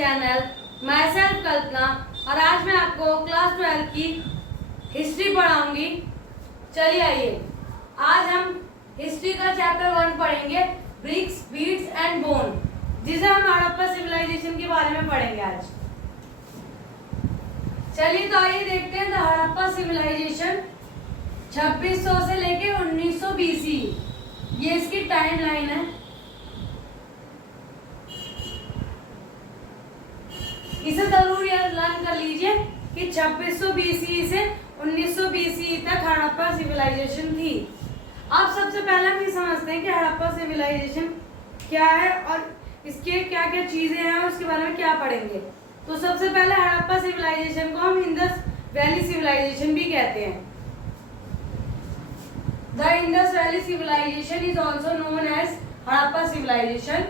Channel my self कल्पना और आज मैं आपको क्लास 12 की हिस्ट्री पढ़ाऊंगी। चलिए आइए, आज हम हिस्ट्री का चैप्टर 1 पढ़ेंगे, ब्रिक्स, बीड्स एंड बोन, जिसे हम हड़प्पा सिविलाइजेशन के बारे में पढ़ेंगे आज। चलिए तो आइए देखते हैं द हड़प्पा सिविलाइजेशन 2600 से लेके 1900 BC, ये इसकी टाइम लाइन है। इसे जरूर याद लर्न कर लीजिए कि 2600 BC से 1900 BC तक हड़प्पा सिविलाइजेशन थी। आप सबसे पहले हम ये समझते हैं कि हड़प्पा सिविलाइजेशन क्या है और इसके क्या क्या चीजें हैं और उसके बारे में क्या पढ़ेंगे। तो सबसे पहले हड़प्पा सिविलाइजेशन को हम इंडस वैली सिविलाइजेशन भी कहते हैं। The Indus valley civilization is also known as Harappa civilization.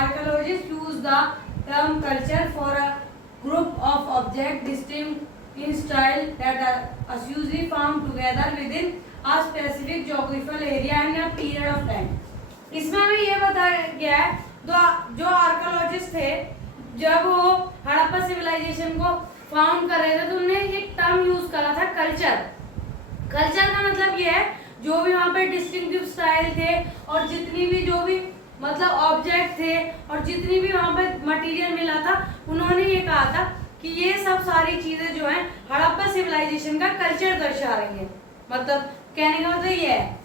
Archaeologist use the term culture for a group of objects distinct in style that are usually found together within a specific geographical area and a period of time। इसमें हमें ये बताया गया है जो archaeologist थे, जब वो हड़प्पा सिविलाइजेशन को फाउंड कर रहे थे तो उन्होंने एक टर्म यूज करा था, कल्चर। कल्चर का मतलब ये है जो भी वहाँ पे डिस्टिंक्टिव स्टाइल थे और जितनी भी जो भी मतलब ऑब्जेक्ट थे और जितनी भी वहाँ पे मटेरियल मिला था, उन्होंने ये कहा था कि ये सब सारी चीजें जो हैं हड़प्पा सिविलाइजेशन का कल्चर दर्शा रही हैं। मतलब कहने का मतलब ये है।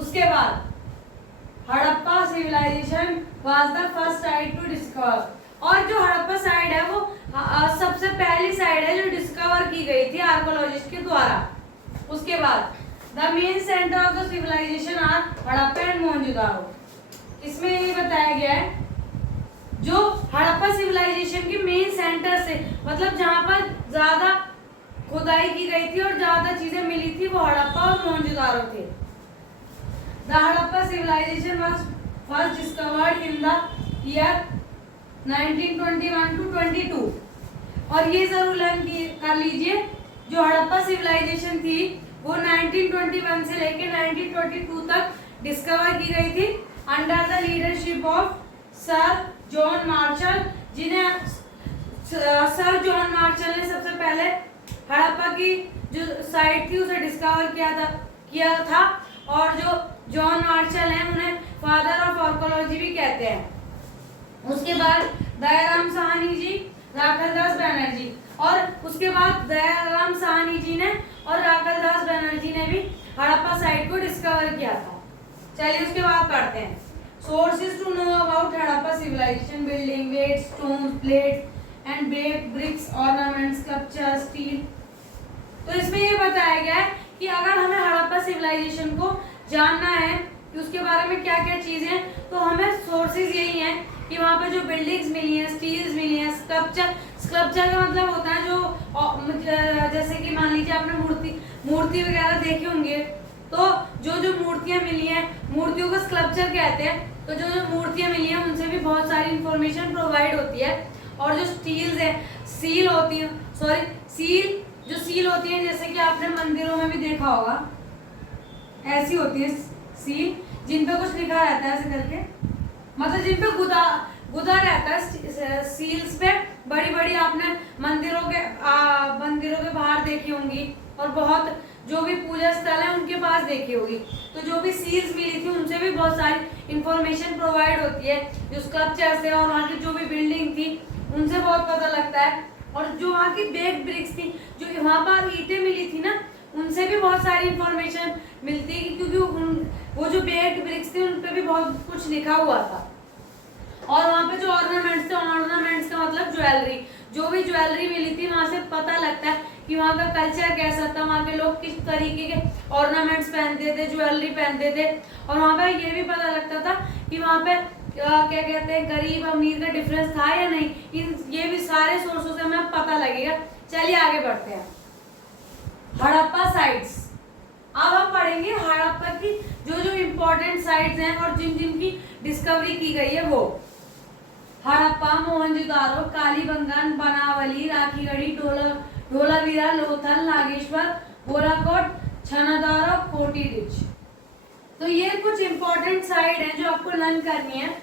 उसके बाद Harappa civilization was the first site to discover, और जो हड़प्पा साइट है वो सबसे पहली साइट है जो डिस्कवर की गई थी आर्कियोलॉजिस्ट के द्वारा। उसके बाद the main centre of the civilization are Harappa and Mohenjodaro. इसमें ये बताया गया है जो हड़प्पा सिविलाइजेशन के मेन सेंटर से मतलब जहां पर ज्यादा खुदाई की गई थी और ज्यादा चीजें मिली थी वो हड़प्पा और मोहनजोदारो थे। The Harappa civilization was first discovered in the year 1921 to 22। और ये जरूर लर्न कर लीजिए, जो हड़प्पा सिविलाइजेशन थी वो 1921 से लेकर 1922 तक डिस्कवर की गई थी under the leadership of sir John Marshall, जिन्हें सर जॉन मार्शल ने सबसे पहले हड़प्पा की जो साइट थी उसे डिस्कवर किया था और जो जॉन मार्शल हैं उन्हें फादर ऑफ आर्कियोलॉजी भी कहते हैं। उसके बाद दयाराम साहनी जी, राखलदास बनर्जी, और उसके बाद दयाराम साहनी जी ने और राखलदास बनर्जी ने भी हड़प्पा साइट को डिस्कवर किया था। चलिए उसके बाद पढ़ते हैं sources to know about Harappa civilization, building, weight, stone, plate and bricks, ornaments, sculpture, steel. तो इसमें ये बताया गया है कि अगर हमें हड़प्पा सिविलाइजेशन को जानना है कि उसके बारे में क्या क्या चीजें हैं, तो हमें सोर्सेज यही हैं कि वहाँ पे जो बिल्डिंग्स मिली हैं, स्टील्स मिली हैं, स्कल्पचर का मतलब होता है जो जैसे कि मान लीजिए आपने मूर्ति वगैरह देखे होंगे, तो जो मूर्तियां मिली हैं मूर्तियों को स्कल्पचर कहते हैं। तो जो मूर्तियां मिली हैं उनसे भी बहुत सारी इंफॉर्मेशन प्रोवाइड होती है। और जो स्टील्स है, सील होती है जैसे कि आपने मंदिरों में भी देखा होगा, ऐसी होती है सील जिन पे कुछ लिखा रहता है ऐसे करके, मतलब जिन पे गुदा रहता है सील्स पे। बड़ी बड़ी आपने मंदिरों के बाहर देखी होंगी और बहुत जो भी पूजा स्थल है उनके पास देखी होगी। तो जो भी सील्स मिली थी उनसे भी बहुत सारी इंफॉर्मेशन प्रोवाइड होती है, जो स्कल्पचर से और वहाँ की जो भी बिल्डिंग थी उनसे बहुत पता लगता है। और जो वहाँ की बेक्ड ब्रिक्स थी, जो वहाँ पर ईंटें मिली थी ना, उनसे भी बहुत सारी इंफॉर्मेशन मिलती है क्योंकि वो जो बेक्ड ब्रिक्स थी उन पर भी बहुत कुछ लिखा हुआ था। और वहाँ पे जो ऑर्नामेंट्स थे, ऑर्नामेंट्स का मतलब ज्वेलरी, जो भी ज्वेलरी मिली थी वहाँ से पता लगता है कि वहाँ का कल्चर कैसा था, वहाँ के लोग किस तरीके के ऑर्नामेंट्स पहनते थे, ज्वेलरी पहनते थे। और वहाँ पे ये भी पता लगता था कि वहाँ पे क्या कहते हैं, गरीब अमीर का डिफरेंस था या नहीं। ये भी सारे सोर्सों से हमें पता लगेगा। चलिए आगे बढ़ते हैं। हड़प्पा साइट्स, अब हम पढ़ेंगे हड़प्पा की जो इम्पोर्टेंट साइट्स हैं और जिन की डिस्कवरी की गई है वो। हड़प्पा, मोहनजोदारो, कालीबंगन, बनावली, राखीगढ़ी, धोलावीरा, लोथल, नागेश्वर, गोलाकोट, छनादारो, कोटी डिच। तो ये कुछ इम्पोर्टेंट साइट हैं जो आपको लर्न करनी है।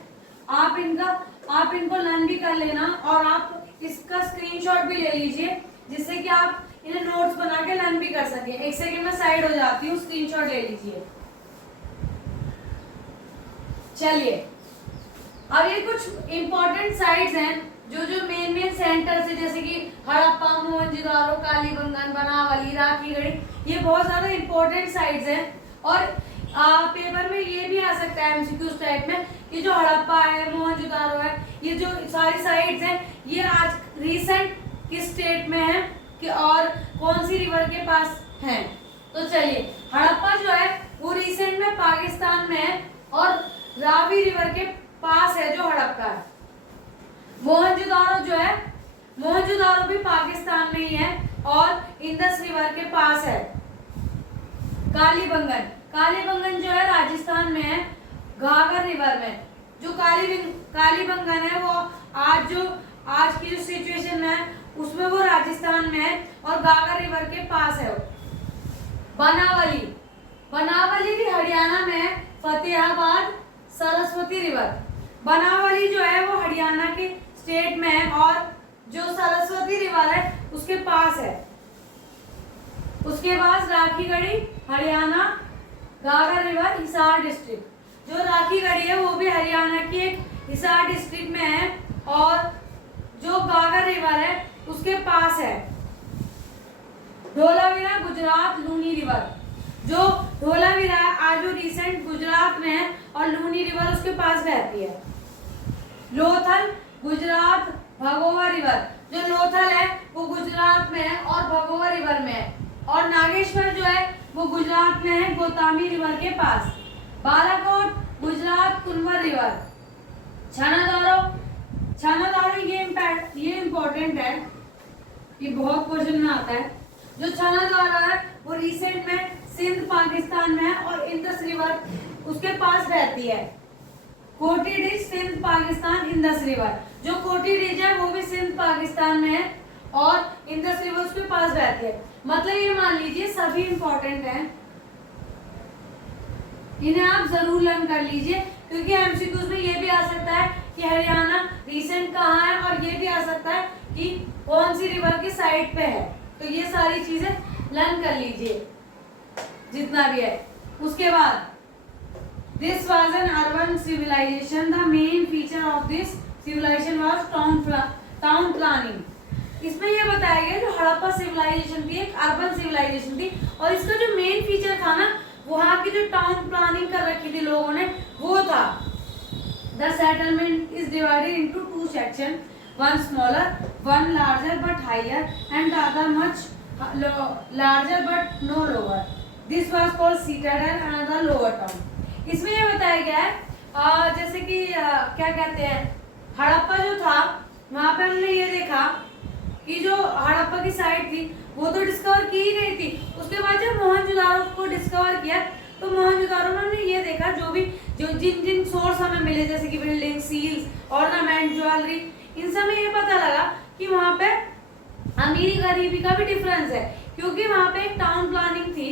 आप इनको लर्न भी कर लेना और आप इसका स्क्रीनशॉट भी ले लीजिए, जिससे कि आप इन्हें नोट्स बना के लर्न भी कर सके। एक सेकेंड में साइड हो जाती हूँ, स्क्रीनशॉट ले लीजिए। चलिए, अब ये कुछ इंपॉर्टेंट साइट्स हैं जो मेन सेंटर्स है, जैसे कि हड़प्पा, मोहनजोदारो, कालीबंगन, बनावली, राखीगढ़ी, ये बहुत ज्यादा इंपॉर्टेंट साइट्स हैं। और पेपर में ये भी आ सकता है एमसीक्यूज टाइप में कि जो हड़प्पा है, मोहनजोदारो है, ये जो सारी साइट्स हैं ये आज रिसेंट किस स्टेट में है कि और कौन सी रिवर के पास है। तो चलिए, हड़प्पा जो है वो रिसेंट में पाकिस्तान में है और रावी रिवर के पास है जो हड़प्पा है। मोहनजोदारो जो है, मोहनजोदारो भी पाकिस्तान में ही है और इंदस रिवर के पास है। कालीबंगन, कालीबंगन जो है राजस्थान में है, घाघर रिवर में। जो कालीबंगन है वो आज की जो सिचुएशन है उसमें वो राजस्थान में है और घाघर रिवर के पास है। बनावली, बनावली भी हरियाणा में है, फतेहाबाद सरस्वती रिवर। बनावली जो है वो हरियाणा के स्टेट में है और जो सरस्वती रिवर है उसके पास है। उसके बाद राखीगढ़ी हरियाणा, घाघर रिवर हिसार डिस्ट्रिक्ट। जो राखीगढ़ी है वो भी हरियाणा की एक हिसार डिस्ट्रिक्ट में है और जो घाघर रिवर है उसके पास है। धोलावीरा गुजरात, लूनी रिवर। जो धोलावीरा आज जो रिसेंट गुजरात में है और लूनी रिवर उसके पास बहती है। लोथल गुजरात, भगोवा रिवर। जो लोथल है वो गुजरात में है और भगोवा रिवर में है। और नागेश्वर जो है वो गुजरात में है, गोतामी रिवर के पास। बालाकोट गुजरात, कुनवर रिवर। छानादारो, छानादारो ये इंपॉर्टेंट है, ये बहुत क्वेश्चन में आता है। जो छानादारो है वो रिसेंट में सिंध पाकिस्तान में है और इंदस रिवर उसके पास रहती है। कोटी डिच सिंध पाकिस्तान, इंदस रिवर। जो कोटी डिच है वो भी सिंध पाकिस्तान में है और इंदस रिवर उसके पास रहती है। मतलब ये मान लीजिए सभी इंपॉर्टेंट हैं, इन्हें आप जरूर लर्न कर लीजिए, क्योंकि एमसीक्यूज में ये भी आ सकता है कि हरियाणा रिसेंट कहाँ है और ये भी आ सकता है कि कौन सी रिवर की साइड पे है। तो ये सारी चीजें लर्न कर लीजिए जितना भी है। उसके बाद this was an urban civilization, the main feature of this civilization was town planning. इसमें यह बताया गया जो हड़प्पा सिविलाइजेशन थी एक अर्बन सिविलाइजेशन थी और इसका जो मेन फीचर था ना, वहाँ की जो टाउन प्लानिंग कर रखी थी लोगों ने, वो था the settlement is divided into two section, one smaller, one larger but higher and the other much larger but no lower. This was called citadel and the lower town. इसमें यह बताया गया है जैसे कि क्या कहते हैं, हड़प्पा जो था वहाँ पे हमने ये देखा कि जो हड़प्पा की साइट थी वो तो डिस्कवर की ही गई थी। उसके बाद जब मोहनजोदारो को डिस्कवर किया तो मोहनजोदारो में हमने ये देखा जो जिन सोर्स हमें मिले, जैसे कि बिल्डिंग, सील्स, ऑर्नामेंट, ज्वेलरी, इन सब में ये पता लगा कि वहाँ पे अमीरी गरीबी का भी डिफरेंस है, क्योंकि वहाँ पे एक टाउन प्लानिंग थी।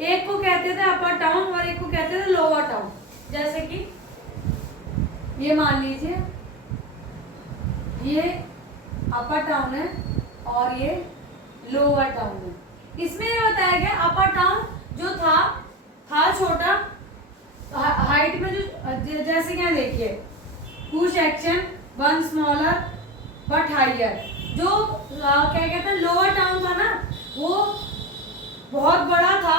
एक को कहते थे अपर टाउन और एक को कहते थे लोअर टाउन। जैसे कि ये मान लीजिए ये अपर टाउन है और ये लोअर टाउन है। इसमें ये बताया गया अपर टाउन जो था छोटा, हाइट में जो जैसे क्या देखिए, two section, one smaller but higher. जो क्या कहते हैं लोअर टाउन था ना, वो बहुत बड़ा था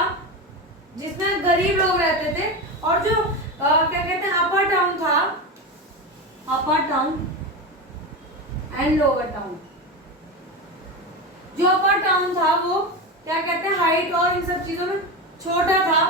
जिसमें गरीब लोग रहते थे, और जो क्या कहते हैं अपर टाउन था, अपर टाउन एंड लोअर टाउन। जो अपर टाउन था वो क्या कहते हैं हाइट और इन सब चीजों में छोटा था,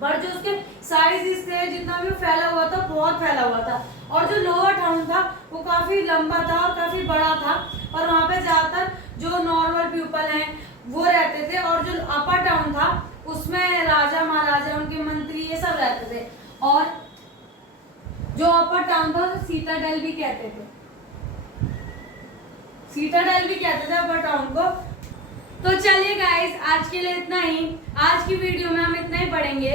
पर जो उसके साइज थे जितना भी फैला हुआ था बहुत फैला हुआ था। और जो लोअर टाउन था वो काफी लंबा था और काफी बड़ा था, और वहाँ पे ज्यादातर जो नॉर्मल पीपल हैं वो रहते थे, और जो अपर टाउन था उसमें राजा महाराजा, उनके मंत्री, ये सब रहते थे। और जो अपर टाउन था उसे सीटाडेल भी कहते थे, सीटाडेल भी कहते थे अपर टाउन को। तो चलिए गाइस, आज के लिए इतना ही। आज की वीडियो में हम इतना ही पढ़ेंगे,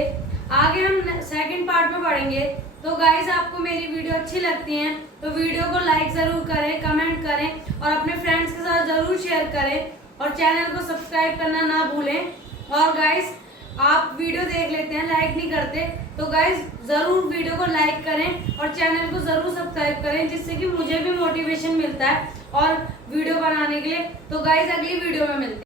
आगे हम सेकंड पार्ट में पढ़ेंगे तो गाइस आपको मेरी वीडियो अच्छी लगती है तो वीडियो को लाइक ज़रूर करें, कमेंट करें और अपने फ्रेंड्स के साथ ज़रूर शेयर करें और चैनल को सब्सक्राइब करना ना भूलें। और गाइस आप वीडियो देख लेते हैं, लाइक नहीं करते, तो गाइस ज़रूर वीडियो को लाइक करें और चैनल को ज़रूर सब्सक्राइब करें, जिससे कि मुझे भी मोटिवेशन मिलता है और वीडियो बनाने के लिए। तो गाइस अगली वीडियो में मिलते हैं।